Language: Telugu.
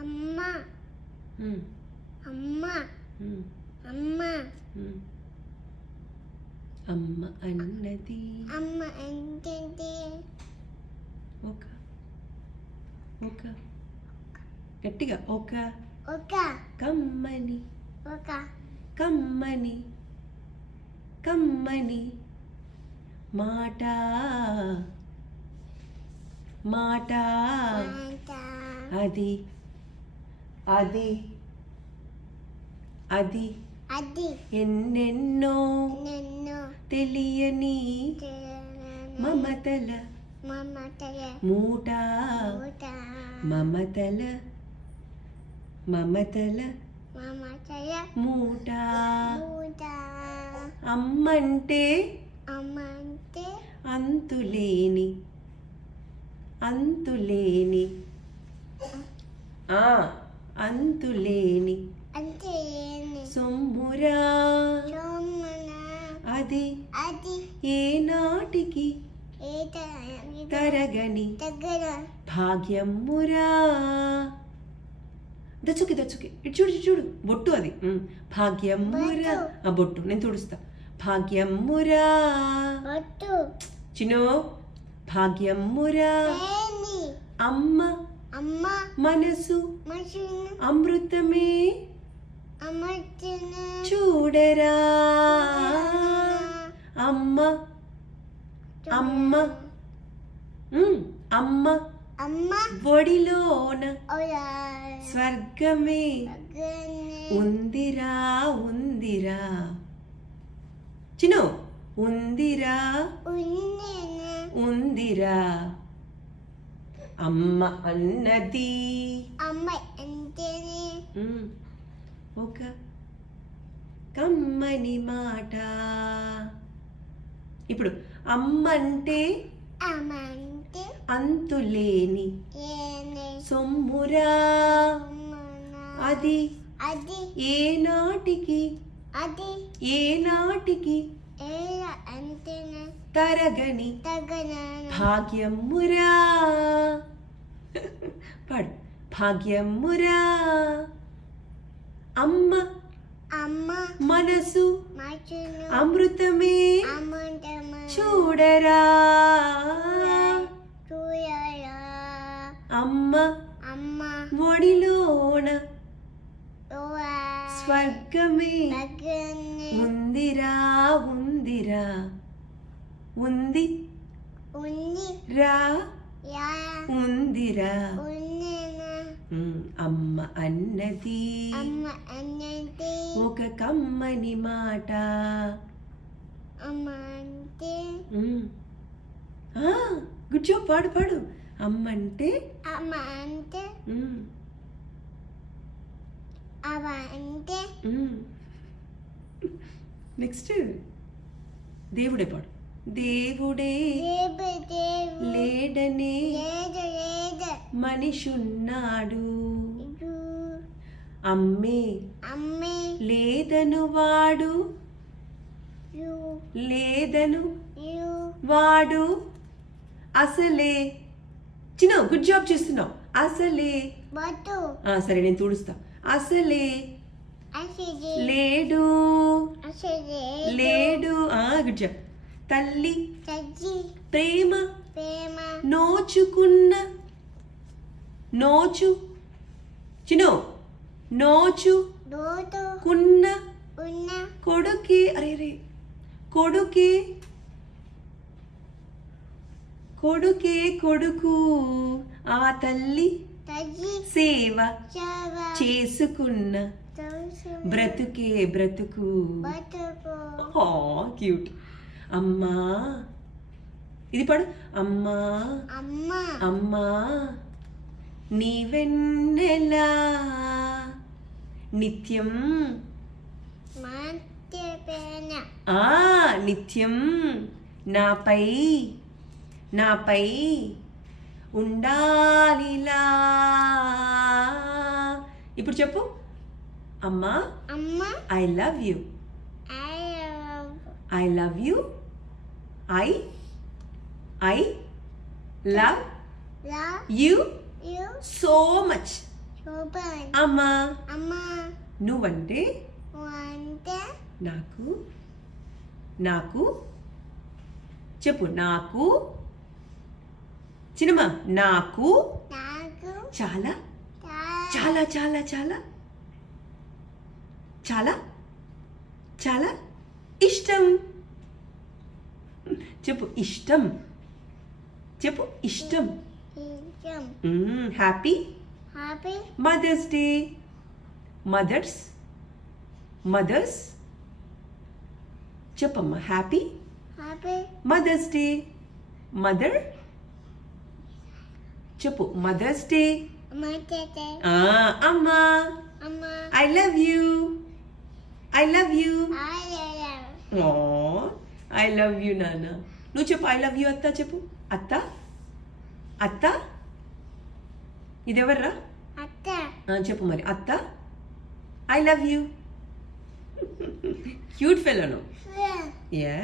అమ్మ అమ్మ అమ్మ అమ్మ అన్నది అమ్మ అంటే ఒక ఒక గట్టిగా ఒక ఒక కమ్మని ఒక కమ్మని కమ్మని మాట మాట అది అది అది అది ఎన్నెన్నో నన్ను తెలియని మమతల మమతల మూట మూట మమతల మమతల మమతల మూట మూట అమ్మంటే అమ్మ అంటే అంతులేని అంతులేని అంతులేని అంటే సొమ్మురా సోమన అది అది ఏనాటికి తరగని దగ్గర భాగ్యమురా దచ్చుకి దచ్చుకి ఇటు చూడు ఇటు చూడు బొట్టు అది భాగ్యమురా ఆ బొట్టు నేను తుడుస్తా భాగ్యమురా ఒట్టు చిన్నో భాగ్యమురా ఏని అమ్మ అమ్మ మనసు మనుషును అమృతమే అమర్చిన చూడరా అమ్మ అమ్మ అమ్మ అమ్మ ఒడిలోన ఓలా స్వర్గమే అగనే ఉందిరా ఉందిరా చిను ఉందిరా ఉన్నేనా ఉందిరా అమ్మ అన్నది అమ్మ అంటేనే ఒక కమ్మని మాట ఇప్పుడు అమ్మ అంటే అమ్మ అంటే అంతులేని ఏనే సొమ్మురా అది అది ఏనాటికి అది ఏనాటికి ఏల అంటేనే తరగని తగన భాగ్యమురా పాడు భాగ్యమురా అమ్మ అమ్మ మనసు మనుషును అమృతమే అమృతమ చూడరా చూయరా అమ్మ అమ్మ ఒడిలోన ఓలా స్వర్గమే అగనే ఉందిరా ఉందిరా ఉంది ఉంది రా యా ఉందిరా ఉన్నేనా అమ్మ అన్నది అమ్మ అన్నంటే ఒక కమ్మని మాట అమ్మ అంటే గుడ్ జాబ్ పాడు పాడు అమ్మ అంటే అమ్మ అంటే అవ అంటే నెక్స్ట్ దేవుడే పాడు దేవుడే దేవు దేవు లేడనే లేదు లేదు మనిషున్నాడు ఇదు అమ్మే అమ్మే లేదను వాడు యు లేదను యు వాడు అసలే చిన్న గుడ్ జాబ్ చేస్తున్నావు అసలే బతు సరే నేను తుడుస్తా అసలే అసిది లేడు అసిది లేడు గుడ్ జాబ్ తల్లి సజ్జి ప్రేమ ప్రేమ నోచుకున్న నోచు చిన్నో నోచు దోతో కున్న ఉన్న కొడుకే అరే రే కొడుకే కొడుకే కొడుకు ఆ తల్లి సజ్జి సేవ చవ చేసుకున్న తోసు బ్రతుకే బ్రతుకు బతుకు క్యూట్ అమ్మా ఇది పాడు అమ్మా అమ్మ అమ్మా నీవెన్నెలా నిత్యం మాంటే పేన నిత్యం నాపై నాపై ఉండాలిలా ఇప్పుడు చెప్పు అమ్మా అమ్మ I love you I I love you. I love love you you so much. Open. అమ్మా Amma. నువ్వంటే Wante. నాకు నాకు చెప్పు నాకు చిన్నమ్మా నాకు Naku. చాలా Ta. చాలా చాలా చాలా చాలా చాలా ఇష్టం చెప్పు ఇష్టం చెప్పు ఇష్టం Isam. Happy Happy. Mother's day mothers mothers చెప్పమ్మా happy Happy. Mother's day mother చెప్పు మదర్స్ డే Matete. అమ్మా Amma. I love you I love you I I love you నాన్న నువ్వు చెప్పు ఐ లవ్ యూ అత్త చెప్పు అత్త అత్త ఇదెవర్రా Atta. చెప్పు మరి అత్త ఐ లవ్ యూ క్యూట్ ఫెలోను Yeah. యా